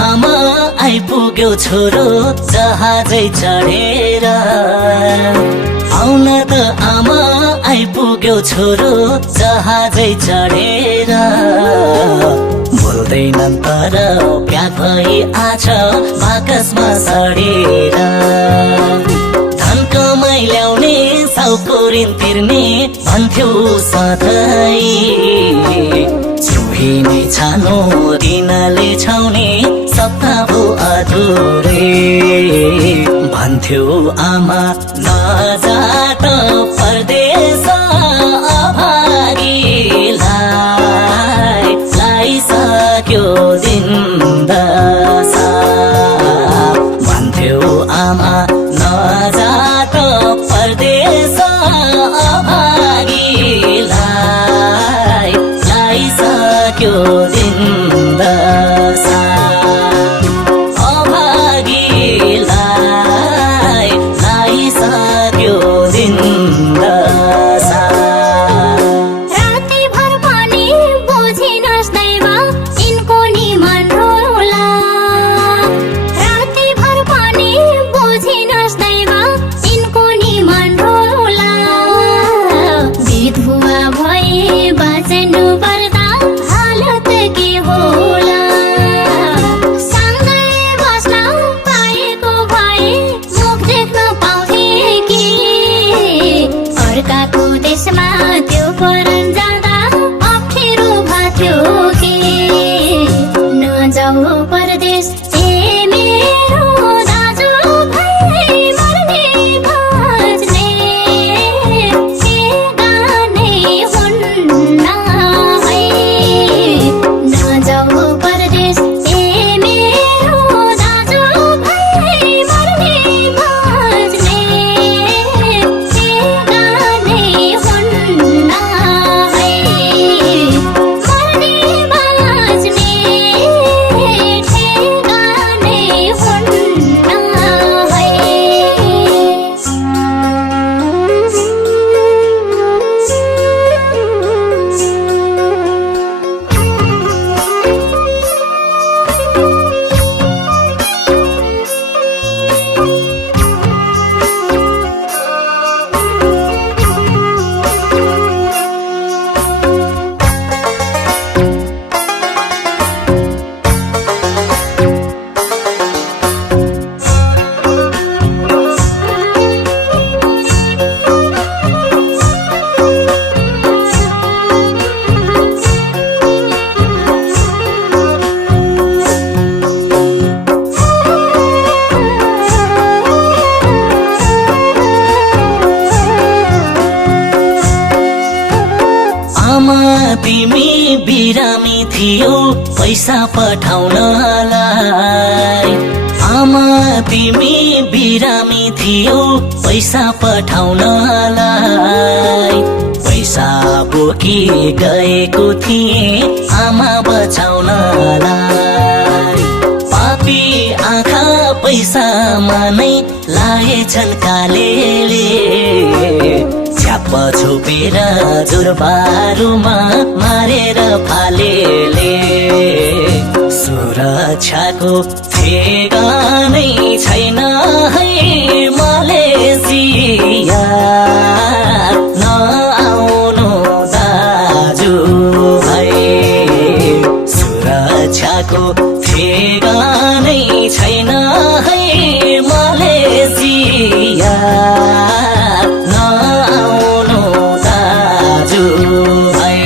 आमा आइपुग्यो छोरो जहाजै चढेर। आउन त आमा आइपुग्यो छोरो जहाजै चढेर। बोल्दैनन् तर प्याक भई आछ बाकसमा सडेर। धन कमाइ ल्याउने साउको ऋण तिर्ने भन्थ्यो सधैँ। चुहिने छानो दिनले छाउने सपना भो अधुरै। भन्थ्यो आमा नजात परदेश अभागीलाई लाइसक्यो दिन दशा। भन्थ्यो आमा नजात परदेश अभागीलाई लाइसक्यो दिन दशा। अभागीलाई लाइसक्यो दिन दशा। रातिभर पनि बुझिनस् दैव यिनको निमन रोला। रातिभर पनि बुझिनस् दैव यिनको निमन रोला। विधुवा भए बाँच्नु पर्दा हालत के होला। सँगै बस्न पाएको भए मुख देख्न पाउँथे कि। अर्काको देशमा त्यो परन जाँदा अप्ठ्यारो भन्थ्यो कि। नजाऊ परदेश ए मेरो दाजु भाइ मर्ने बाँच्ने के गाने हुन्न है। नजाऊ परदेश ए मेरो दाजु भाइ मर्ने बाँच्ने के गाने हुन्न है। मर्ने बाँच्ने ठेगाने हुन्न है। आमा तिमी बिरामी थियो पैसा पठाउनलाई। आमा तिमी बिरामी थियो पैसा पठाउनलाई। पैसा बोकी गएको थिए आमा बचाउनलाई। पापी आँखा पैसामा नै लागेछन् कालेले। छ्याप्प छोपेर जुरबारुमा मारेर फालेले। सुरक्षाको ठेगानै छैन है मलेसिया। नआउनु दाजु भाइ। सुरक्षाको ठेगानै छैन है मलेसिया। नआउनु दाजु भाइ।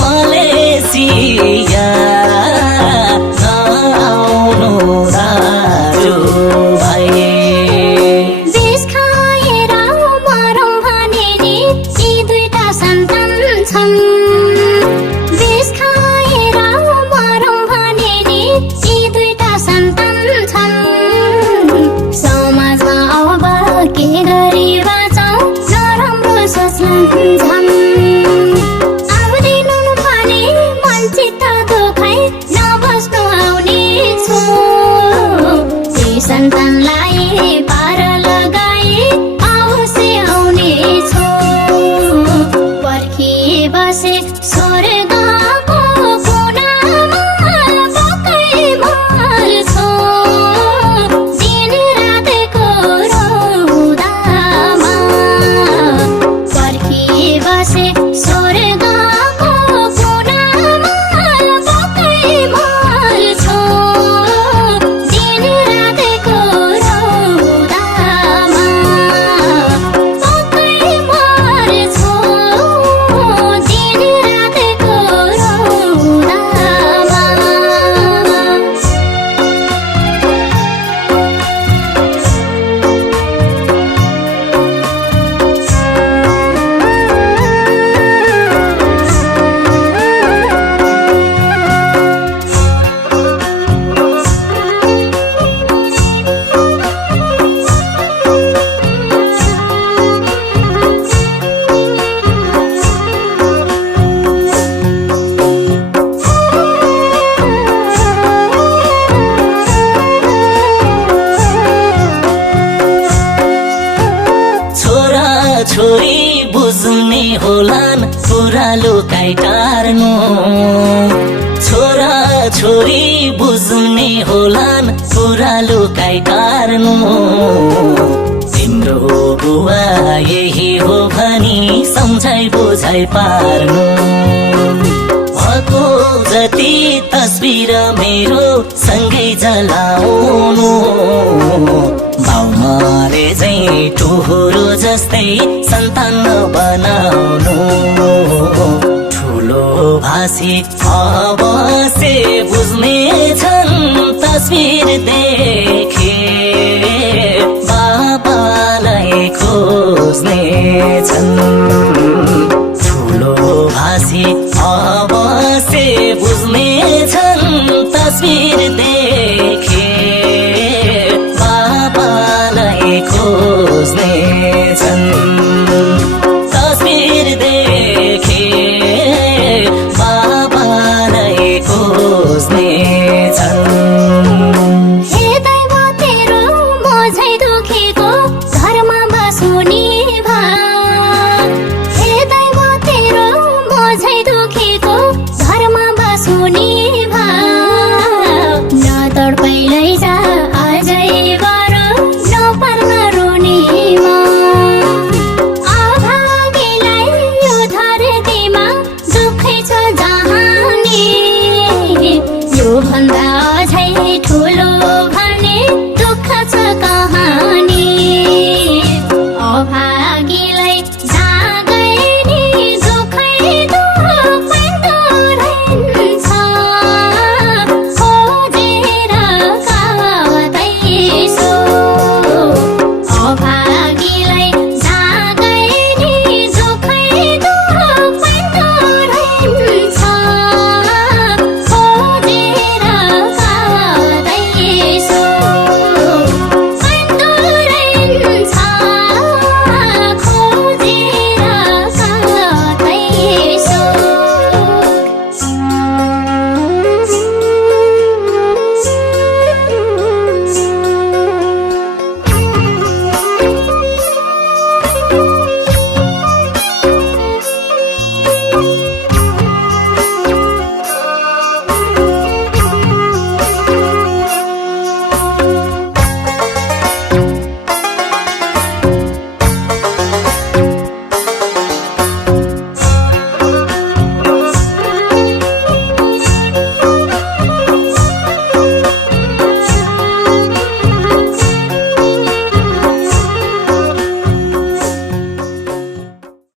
मलेसिया नआउनु दाजु भाइ। विष खाएर मरौँ भने नि यी दुईटा सन्तान छन्। विष खाएर मरौँ भने नि यी दुईटा सन्तान छन्। समाजमा अब के गरी बाँचौँ नराम्रो सोच्छन्। आउँदिनु भने मनचित्त दुखाइ नबस्नु आउने छु। ती सन्तानलाई पार लगाई अवश्य आउने छु। पर्खी बसे स्वर्गको कुनामा पक्कै म होलान् पुरा लुकाइ टार्नु तिम्रो बुवा यही हो भनी सम्झाइ बुझाइ पार्नु भएको जति तस्बिर मेरो सँगै जलाउनु बाउ मरे झै टुहुरो जस्तै सन्तान बनाउनु ठुलो भाषी अवश्य बुझ्नेछन् तस्बिर देखे बाबालाई खोज्नेछन् ठुलो भाषी अवश्य बुझ्नेछन् तस्बिर देखे बाबालाई खोज्नेछन् तस्बिर देखे बाबालाई खोज्नेछन् हे दैव तेरो बोझै दुखेको घरमा बसुनी भा हे दैव तेरो बोझै दुखेको घरमा बसुनी भा नतडपै लैजा आजै गर नपर्न रुनीमा अभागीलाई यो धरतीमा दुःखै छ जहानी यो भन्दा अझै ठुलो भने दुःख छ